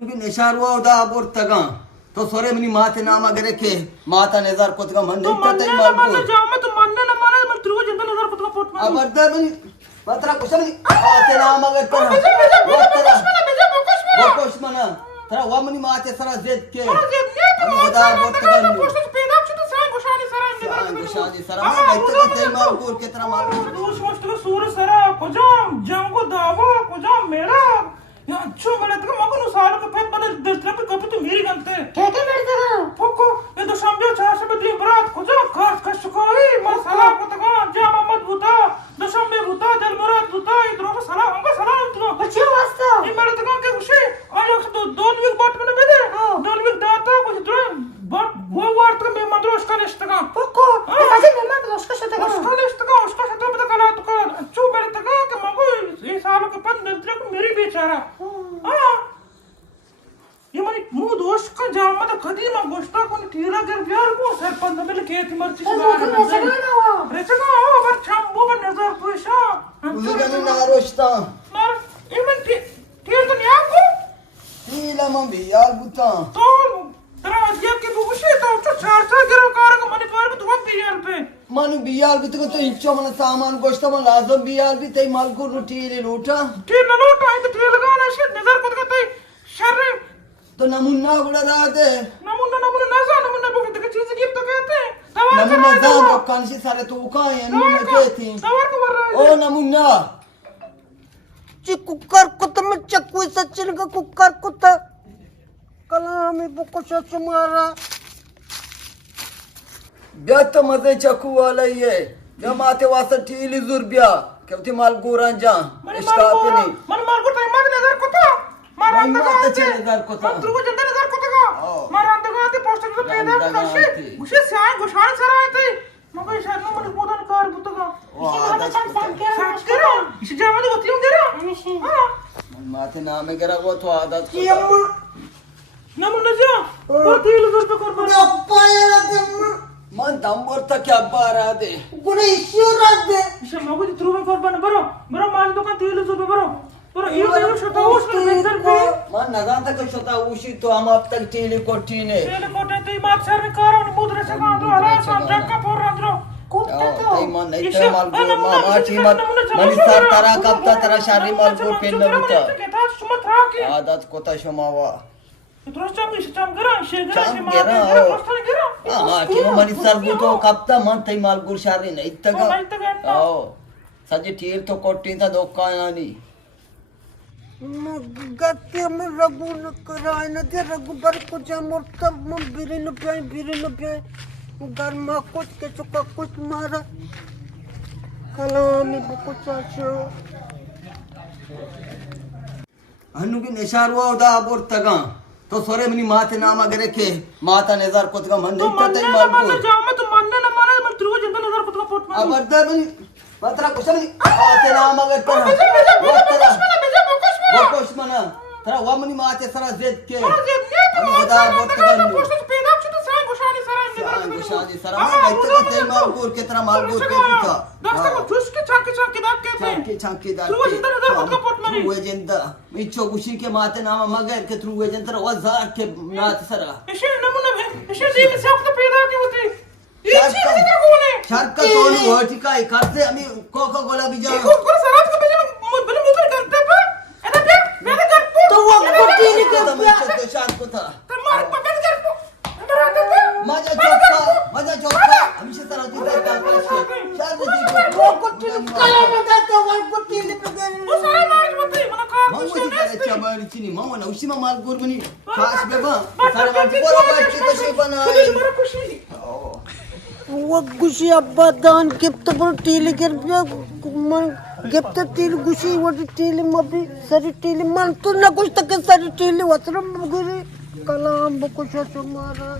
निशारुआ उदा बोर्तगा तो सोरे मनी माते नामा गरे के माता नेजार कोतगा मंडे तते मालको तो मानने न माने मैं तुरु जिंदा नेजार कोतगा पोट मार अबरदा मनी पत्रा कुशमनी आते नामा गरे बोकोश मना तरा वा मनी माते सरा जेद के उदा बोर्तगा गोशानी सरा मैं ते मालको के तरा मालको दोष मस्त सूर सरा कोजम जंगो दावो कोजम मेरा या अच्छो मेरे तक मगन साल के फेत बने दस्तरा पे कप तो मेरी गलते क्या मेरे तक फोको ये तो समझो चार से बदली बरात खोजो खास कश कोई मसाला को तक जा मोहम्मद भूता दशम में भूता जल मुराद भूता इधरों का सलाम हमका सलाम तुम अच्छे वास्ता ये मेरे तक के खुशी आयो तो दोन वीक बाट में बेदे दोन वीक दाता कुछ तो बट वो वार्त में मंदरो उसका निष्ठा फोको ऐसे नहीं मैं उसका शतक उसका शतक पता कला तो अच्छो मेरे तक के मगो ये साल के पन दस्तरा को मेरी बेचारा ये मनी मुंह दोष का जामा तो कदी मा गोष्टा को ठीला कर प्यार को सर पंद में खेत मर्ची रेचना हो बर छंबो बर नजर पुशा उजगनी नारोस्ता मार ये मन ठील तो न्या को टीला मं बियाल बुता तो तेरा अजिया के बुगुशी तो चार गिरो कार को मनी पर तुम बियाल पे मनु बियाल भी तो इंचो मन सामान गोश्ता मन लाजम बियाल भी ते मालको टीले लूटा ठील न लोटा है ठील गाना शे नजर को कहते शर्र तो नमूना गुड़ा रादे नमूना नमूना बोलते के चीज की तो कहते नमूना जाम कांशी सारे तो उकाए नमूना कहती तवर को वर ओ नमूना ची कुकर कुत्ता में चक्कू सचिन का कुकर कुत्ता कलामी बुको तुम्हारा ब्या तो मजे चकू वाला ये ब्या माते वास्ते ठीली जुर्बिया केवती माल गुरां जा स्टापनी मन मार को टाइम मार नजर को तो मारा अंदर ते नजर को तो तुरु जंदा नजर को तो मारा अंदर को आते पोस्टर तो पैदा खुशी खुशी साय गोशान सरा आते मगर शानो मन बोदन कार बुतगा करो इस जावदी होती हूं तेरा हां माते नामे गेरा वो तो आदत की अम्मा नमूना जा और तील जोर पे कर पर अप्पाया अम्मा मन दंबर तक क्या बारा दे गुणे ईश्वर दे इसे मगो जी तुरु में कर बन बरो माल दुकान तील जोर पे बरो पर ये छोटा उसमें बेहतर पे मन नजान तक छोटा उसी तो हम अब तक टीली कोटीने तेरे कोटे ते बात सर में कारण मुद्रे से का तो हरा सब जक्का पोर अंदरो कुत्ता तो ते मन नहीं ते माल गो मामा चीमत मनी सर तारा कप्ता तारा शारी माल गो पेन में बुता आदत कोता शमावा Troszczam się tam gra, się gra, się ma gra, prosto gra. कि वो मनी सर बुतो कप्ता मन ते माल गो शारी नहीं तक आओ सजे ठीर तो कोटी था दोकानी गत्ते में रघु न कराए न दे रघु बर को जमर तब मन बिरे न पे घर में कुछ के चुका कुछ मारा कलामी बुको चाचो हनु की निशारुआ उदा बोर्तगा तो सोरे मनी माते नामा गरे के माता नेजार कोतगा मंडे तते मालको तो मानने न माने मैं तुरु जिंदा नेजार कोतगा पोट मार अबरदा मनी पत्रा कुशमनी आते नामा गरे बोकोश मना तरा वा मनी माते सरा जेद के उदा बोर्तगा गोशानी सरा मैं ते मालको के तरा मालको के पुता दस्ता को चुस के छाके दाग के छाके दाग तुरु जिंदा नेजार कोतगा पोट मारी वे जिंदा मिचो गुशी के माते नामा मगर के थ्रू वे जिंदा वजार के नात सरा ऐसे नमूना है ऐसे दी में सब तो पैदा की होती ये चीज का कौन है शर्त तोनी वर्टिका करते हमें कोका कोला भी जा को सराब के बेजे बने मुंह करते पे अरे बे मेरे घर तो वो कुटी ने तो मैं तो शांत को था मार पकड़ कर अंदर आते थे मजा चौका हमेशा तरह दी का शांत दी वो कुटी ने कला में करते वो कुटी ने पे वो सारा नाच मत मना का मम्मा जी करे चबारी चिनी मम्मा ना उसी में माल गुरबनी खास बेबा सारा माल पूरा बाटी तो से बनाए मेरा खुशी वो गुशी अब्बा दान गिफ्ट पर टीली गिर पिया मन गिफ्ट टीली गुशी वो टीली मबी सरी टीली मन तो ना कुछ तक सरी टीली वसरम गुरी कलाम बुकुशा तुम्हारा